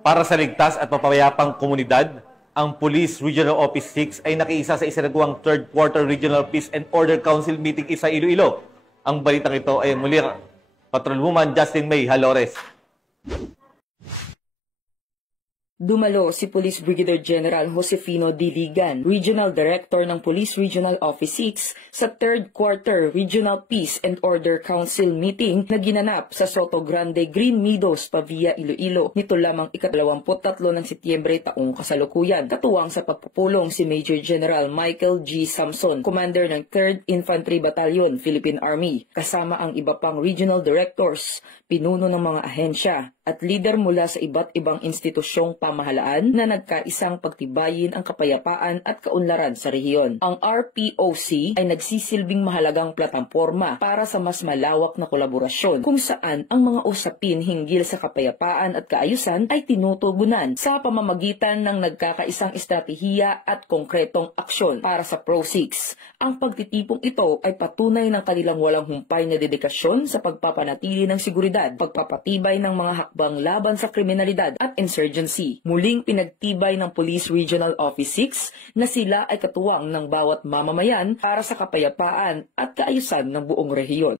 Para sa ligtas at mapayapang komunidad, ang Police Regional Office 6 ay nakiisa sa isinagawang Third Quarter Regional Peace and Order Council meeting sa Iloilo. Ang balitang ito ay muli Patrolwoman Justin May Halores. Dumalo si Police Brigadier General Josefino Diligan, Regional Director ng Police Regional Office 6 sa Third Quarter Regional Peace and Order Council meeting na ginanap sa Soto Grande, Green Meadows, Pavia, Iloilo. Nito lamang ika-23 ng Setyembre taong kasalukuyan. Katuwang sa pagpupulong si Major General Michael G. Samson, Commander ng 3rd Infantry Battalion, Philippine Army, kasama ang iba pang regional directors, pinuno ng mga ahensya, at leader mula sa iba't ibang institusyong pamahalaan na nagkaisang pagtibayin ang kapayapaan at kaunlaran sa rehiyon. Ang RPOC ay nagsisilbing mahalagang plataporma para sa mas malawak na kolaborasyon kung saan ang mga usapin hinggil sa kapayapaan at kaayusan ay tinutugunan sa pamamagitan ng nagkakaisang estratehiya at konkretong aksyon para sa Pro-6. Ang pagtitipong ito ay patunay ng kanilang walang humpay na dedikasyon sa pagpapanatili ng seguridad, pagpapatibay ng mga hakbang laban sa kriminalidad at insurgency. Muling pinagtibay ng Police Regional Office 6 na sila ay katuwang ng bawat mamamayan para sa kapayapaan at kaayusan ng buong rehiyon.